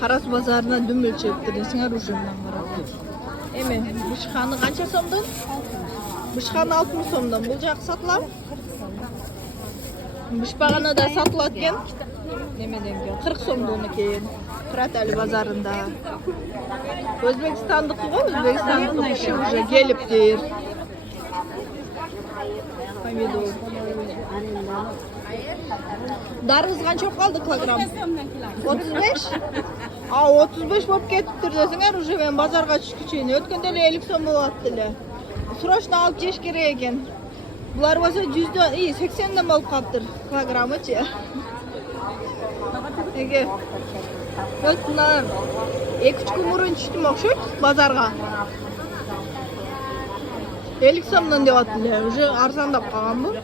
Карас базарына дүм өлчөптүр десеңер уже мындан карап. Эми бышканы канча сомдон? Бышканы 60 сомдон. Бул жак сатылам. Бышпаганы да сатылат экен. Немеден экен? 40 сомдон экен. Кыратали базарында. Өзбекстандыкы го, Өзбекстандык киши уже келиптир. Помидор. Дарыңыз канча болуп калды килограмм? 35? 35 болуп кетиптир десеңер, уже мен базарга түшкү чейин өткөндө эле 50 сом болот эле. Срочно алып жеш керек экен. Булар болсо 100дөн, 80ден болуп калыптыр килограммычы. Эге. Өтүнөн 2-3 күн мурун түштүм окшойт базарга. 50 сомдон деп атты эле, уже арзандап калган бу.